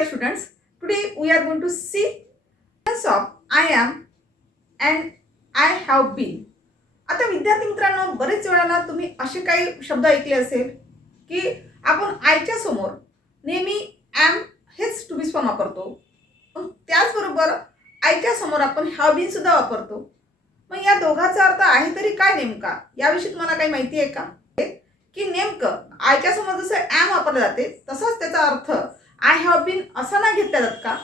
dear students, today we are going to see sense of I am and I have been. आता विद्यार्थी मित्रांनो, बरेच वेळाला तुम्ही असे काही शब्द ऐकले असेल की आपण आयच्या समोर नेहमी am H to be form वापरतो, पण त्याचबरोबर आयच्या समोर आपण हॅव बीन सुद्धा वापरतो. मग या दोघांचा अर्थ आहे तरी काय नेमका, याविषयी तुम्हाला काही माहिती आहे का? की नेमकं आयच्या समोर जसं am वापरलं जाते तसाच त्याचा अर्थ आय हॅव बीन असा नाही घेतला जात का?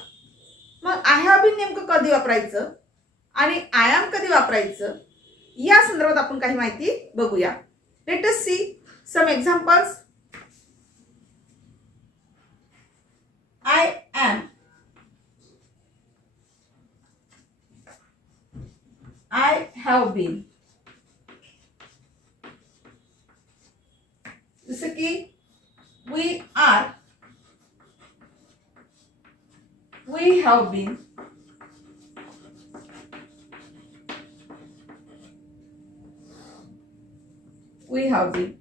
मग आय हॅव बीन नेमकं कधी वापरायचं आणि आय एम कधी वापरायचं, या संदर्भात आपण काही माहिती बघूया. Let us see some examples. I am, I have been. जसं की we are, we have been. We have been.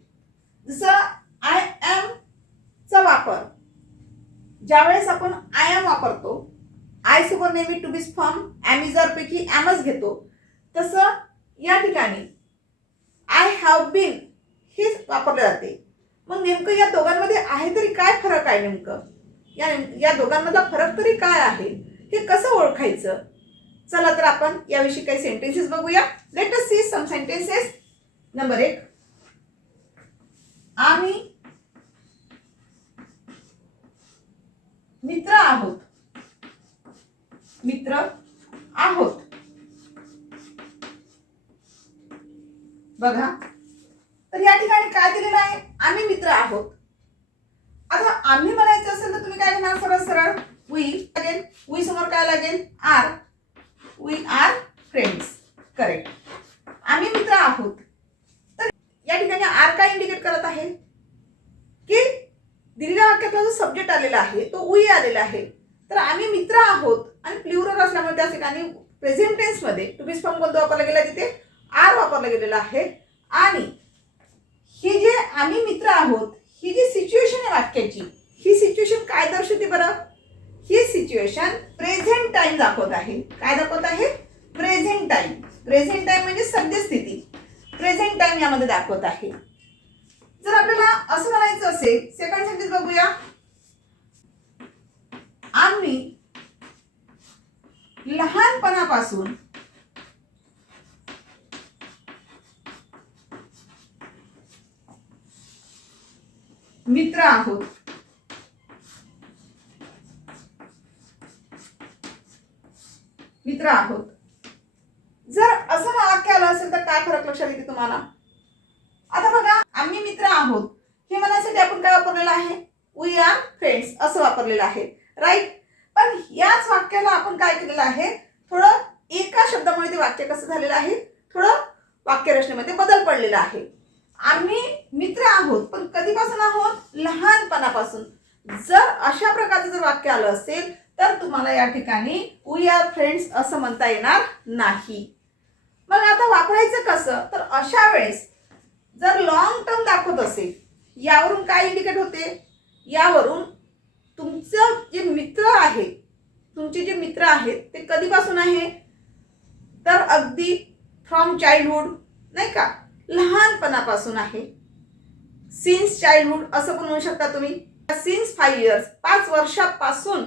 जसं आय एम चा वापर ज्यावेळेस आपण आय एम वापरतो, आय सोबत नेहमी टू बी फॉर्म ॲमिजर पैकी एमच घेतो, तसं या ठिकाणी आय हॅव बीन हेच वापरले जाते. मग नेमकं या दोघांमध्ये आहे तरी काय फरक आहे? नेमकं या दोघांमधला फरक तरी काय आहे, हे कसं ओळखायचं? चला तर आपण याविषयी काही सेंटेन्सेस बघूया. Let us see some sentences. Number 1, आम्ही मित्र आहोत. मित्र आहोत. बघा, तर या ठिकाणी काय दिलेलं आहे? आम्ही मित्र आहोत. आता आम्ही म्हणायचं असेल तर तुम्ही काय घेणार? सरळ सरळ वी लागेल. वी समोर काय लागेल? Are. We are friends. Correct. आम्ही मित्र आहोत. तर या ठिकाणी आर काय इंडिकेट करत आहे की दिलेल्या वाक्यातला जो सब्जेक्ट आलेला आहे तो वी आलेला आहे. तर आम्ही मित्र आहोत आणि प्लुरल असल्यामुळे त्या ठिकाणी प्रेझेंट टेन्स मध्ये टू बी फॉर्म कोणता वापरला गेला? तिथे आर वापरला गेलेला आहे. आणि ही जे आम्ही मित्र आहोत ही जी सिच्युएशन आहे वाक्याची, ही सिच्युएशन काय दर्शवते बरं? ही सिच्युएशन प्रेझेंट टाइम दाखवत आहे. काय दाखवत आहे? Present time. प्रेझेंट टाइम म्हणजे सद्यस्थिती. प्रेझेंट टाइम यामध्ये दाखवत आहे. जर आपल्याला असं म्हणायचं असेल, सेकंड सेंटेन्स बघूया. आम्ही लहानपणापासून मित्र आहोत. मित्र आहोत. जर असं वाक्य आलं असेल तर काय फरक लक्षात येते तुम्हाला? आता बघा, आम्ही मित्र आहोत हे म्हणायसाठी आपण काय वापरलेलं आहे? वी आर फ्रेंड्स असं वापरलेलं आहे, राईट. पण याच वाक्याला आपण काय केलेलं आहे? थोडं एका शब्दामुळे ते वाक्य कसं झालेलं आहे? थोडं वाक्यरचनेमध्ये बदल पडलेला आहे. आम्ही मित्र आहोत, पण कधीपासून आहोत? लहानपणापासून. जर अशा प्रकारचं जर वाक्य आलं असेल तर तुम्हाला या ठिकाणी वी आर फ्रेंड्स असं म्हणता येणार नाही. मग आता वापरायचं कसं? तर अशा वेळेस जर लॉंग टर्म दाखवत असेल, यावरून काय इंडिकेट होते? यावरून तुमचं जे मित्र आहे, तुमचे जे मित्र आहेत ते कधीपासून आहे? तर अगदी फ्रॉम चाइल्डहुड, नाही का? लहानपणापासून आहे. सिन्स चाइल्डहुड असं पण म्हणू शकता तुम्ही. सिन्स 5 इयर्स, 5 वर्षापासून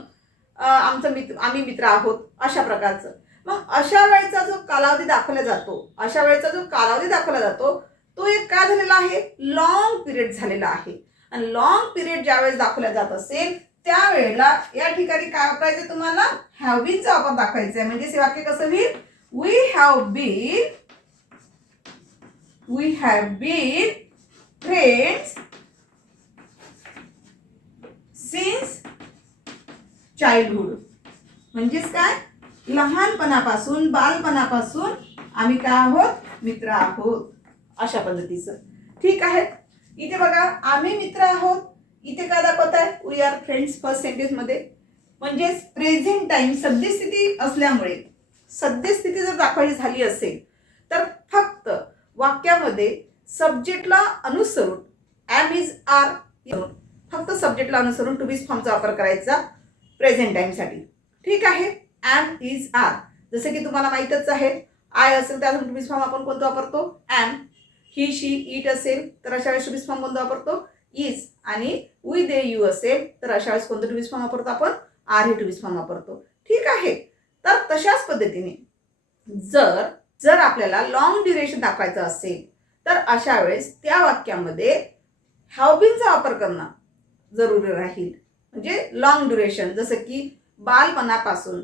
आम्ही मित्र आहोत, अशा प्रकारचं. मग अशा वेळेचा जो कालावधी दाखवला जातो, तो एक काय झालेला आहे? लॉंग पिरियड झालेला आहे. आणि लॉंग पिरियड ज्यावेळेस दाखवला जात असेल त्यावेळेला या ठिकाणी काय वापरायचं तुम्हाला? हॅव बीनचा वापर दाखवायचा आहे. म्हणजे हे वाक्य कसं होईल? We have been friends since childhood. म्हणजेच काय? लहानपणापासून, बालपणापासून आम्ही काय आहोत? मित्र आहोत, अशा पद्धतीचं. ठीक आहे. इथे बघा, आम्ही मित्र आहोत, इथे काय दाखवत आहे? We are friends first sentence मध्ये. म्हणजेच प्रेझेंट टाइम सद्यस्थिती असल्यामुळे, सद्यस्थिती जर दाखवायची झाली असेल तर फक्त वाक्यामध्ये सब्जेक्टला अनुसरून एम इज आर, फक्त सब्जेक्टला अनुसरून टू बी फॉर्मचा वापर करायचा. प्रेझेंट टाइमसाठी. ठीक आहे. Am, is, are. जसं की तुम्हाला माहीतच आहे, आय असेल तर टू बी फॉर्म आपण कोणतं वापरतो? एम. ही, शी, इट असेल तर अशा वेळेस टू बी फॉर्म कोणतं वापरतो? इज. आणि वी, दे, यू असेल तर अशा वेळेस कोणतं टू बी फॉर्म वापरतो आपण? आर हे टू बी फॉर्म वापरतो. ठीक आहे. तर तशाच पद्धतीने जर आपल्याला लॉंग ड्युरेशन दाखवायचं असेल तर अशा वेळेस त्या वाक्यामध्ये हॅव बीनचा वापर करणं जरुरी राहील. म्हणजे लॉंग ड्युरेशन, जसं की बालपणापासून,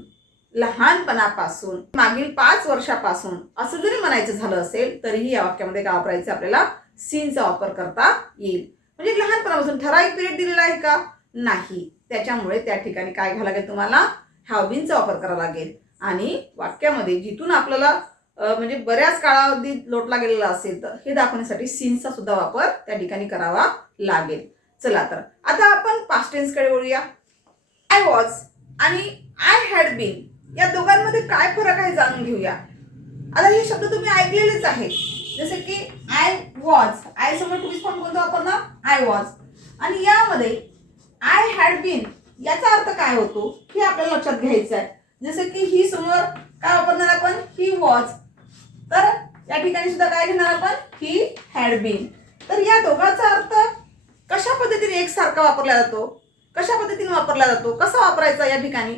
लहानपणापासून, मागील 5 वर्षापासून असं जरी म्हणायचं झालं असेल तरीही या वाक्यामध्ये काय वापरायचं? आपल्याला सीनचा वापर करता येईल. म्हणजे लहानपणापासून ठराविक पिरियड दिलेला आहे का? नाही. त्याच्यामुळे त्या ठिकाणी काय घ्यावं लागेल? तुम्हाला हॅव बीनचा वापर करावा लागेल. आणि वाक्यामध्ये जिथून आपल्याला म्हणजे बऱ्याच कालावधी लोटला गेलेला असेल तर हे दाखवण्यासाठी सीनचा सुद्धा वापर त्या ठिकाणी करावा लागेल. चला तर आता आपण पास्ट टेन्सकडे वळूया. आय वॉज आणि आय हॅड बीन या दोघांमध्ये काय फरक आहे जाणून घेऊया. आता हे शब्द तुम्ही ऐकलेलेच आहे. जसे की आय वॉज, आय समोर टू बी फॉर्म कोणता वापरणार? I was. आणि यामध्ये आय हॅड बीन याचा अर्थ काय होतो हे आपल्याला लक्षात घ्यायचं आहे. जसे की ही समोर काय वापरणार आपण? He was. तर या ठिकाणी सुद्धा काय घेणार आपण? He had been. तर या दोघांचा अर्थ कशा पद्धतीने एकसारखा वापरला जातो, कशा पद्धतीने वापरला जातो, कसा वापरायचा या ठिकाणी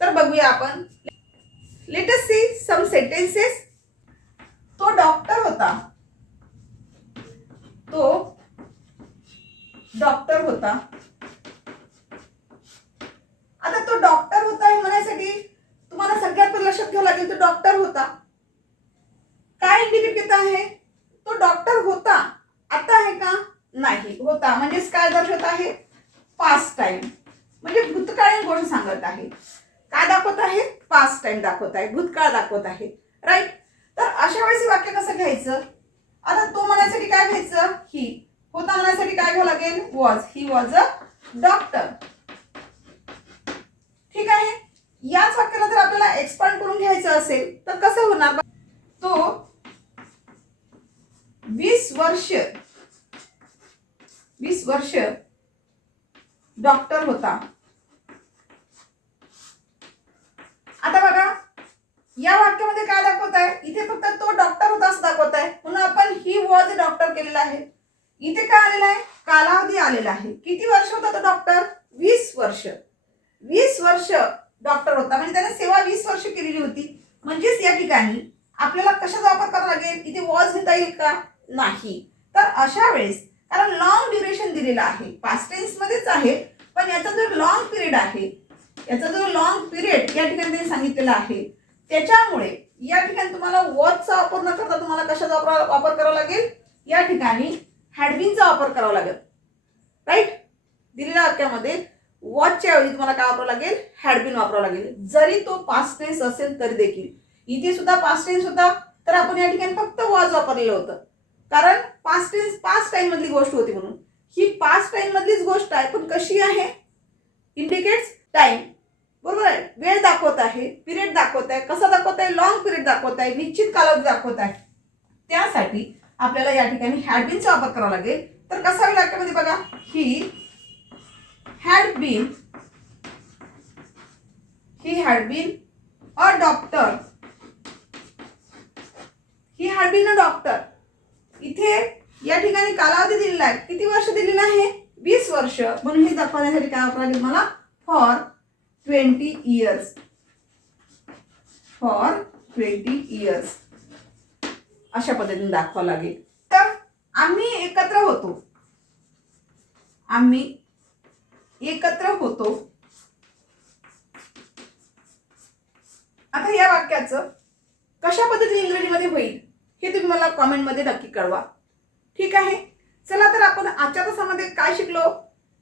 तर बघूया आपण. Late us see some sentences. तो डॉक्टर होता. तो डॉक्टर होता. आता तो डॉक्टर होता हे म्हणायसाठी तुम्हाला सगळ्यात पहिलं लक्षात घ्यावं लागेल. तो डॉक्टर होता काय इंडिकेट करत आहे? तो डॉक्टर होता. आता आहे का? नाही. होता म्हणजेच काय दर्शवत आहे? Past time. म्हणजे भूतकाळीन गोष्ट सांगत आहे. काय दाखवत आहे? पास्ट टाइम दाखवत आहे, भूतकाळ दाखवत आहे. राईट. तर अशा वेळेस हे वाक्य कसं घ्यायचं? आता तो म्हणायसाठी काय घ्यायचं? ही. होता म्हणायसाठी काय घ्यावं लागेल? Was. He was a doctor. ठीक आहे. याच वाक्याला जर आपल्याला एक्सपांड करून घ्यायचं असेल तर कसं होणार? तो 20 वर्ष डॉक्टर होता. आता बघा या वाक्यामध्ये काय दाखवत आहे? इथे फक्त तो डॉक्टर होता असं दाखवत आहे, म्हणून आपण ही वॉज डॉक्टर केलेला आहे. इथे काय आलेला आहे? कालावधी आलेला आहे. किती वर्ष होता तो डॉक्टर? 20 वर्ष. 20 वर्ष डॉक्टर होता म्हणजे त्याने सेवा 20 वर्ष केलेली होती. म्हणजेच या ठिकाणी आपल्याला कशाचा वापर करावा लागेल? इथे वॉज घेता येईल का? नाही. तर अशा वेळेस कारण लॉंग ड्युरेशन दिलेला आहे, पास्ट टेन्स मध्येच आहे, पण याचा जो लॉंग पिरियड आहे, याचा जो लॉंग पिरियड या ठिकाणी त्यांनी सांगितलेला आहे, त्याच्यामुळे या ठिकाणी तुम्हाला वॉजचा वापर न करता तुम्हाला कशाचा वापर करावा लागेल? या ठिकाणी हॅड बीनचा वापर करावा लागेल. राईट. दिलेल्या वाक्यामध्ये वॉजच्या ऐवजी तुम्हाला काय वापरावं लागेल? हॅड बीन वापरावं लागेल. जरी तो पास्ट टेन्स असेल तरी देखील. इथे सुद्धा पास्ट टेन्स होता तर आपण या ठिकाणी फक्त वॉज वापरलेलं होतं, कारण पास्ट टेन्स पास्ट टाइम मधली गोष्ट होती म्हणून. ही पास्ट टाइम मधलीच गोष्ट आहे, पण कशी आहे? Indicates time. बरोबर आहे. वेळ दाखवत आहे, पिरियड दाखवत आहे. कसा दाखवत आहे? लॉंग पिरियड दाखवत आहे, निश्चित कालावधी दाखवत आहे. त्यासाठी आपल्याला या ठिकाणी हॅड बीनचा वापर करावा लागेल. तर कसा होईल वाक्यामध्ये बघा? ही had been a doctor. He had been a doctor. इथे या ठिकाणी कालावधी दिलेला आहे. किती वर्ष दिलेला आहे? 20 वर्ष. म्हणून हे दाखवण्यासाठी काय वापरावं लागेल मला? For 20 years. फॉर 20 इयर्स अशा पद्धतीने दाखवावं लागेल. तर आम्ही एकत्र होतो. आम्ही एकत्र होतो. आता या वाक्याचं कशा पद्धतीने इंग्रजीमध्ये होईल हे तुम्ही मला कॉमेंटमध्ये नक्की कळवा. ठीक आहे. चला तर आपण आजच्या तासामध्ये काय शिकलो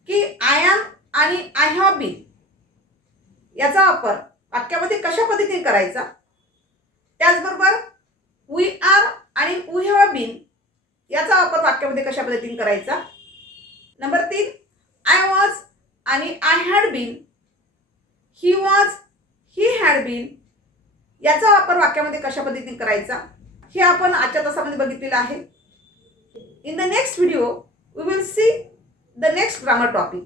की आय एम आणि आय हॅव बीन याचा वापर वाक्यामध्ये कशा पद्धतीने करायचा, त्याचबरोबर वी आर आणि वी हॅव बीन याचा वापर वाक्यामध्ये कशा पद्धतीने करायचा. नंबर 3 आय वॉज आणि I had been, he was, he had been याचा वापर वाक्यामध्ये कशा पद्धतीने करायचा हे आपण आजच्या तासामध्ये बघितलेलं आहे. In the next video, we will see the next grammar topic.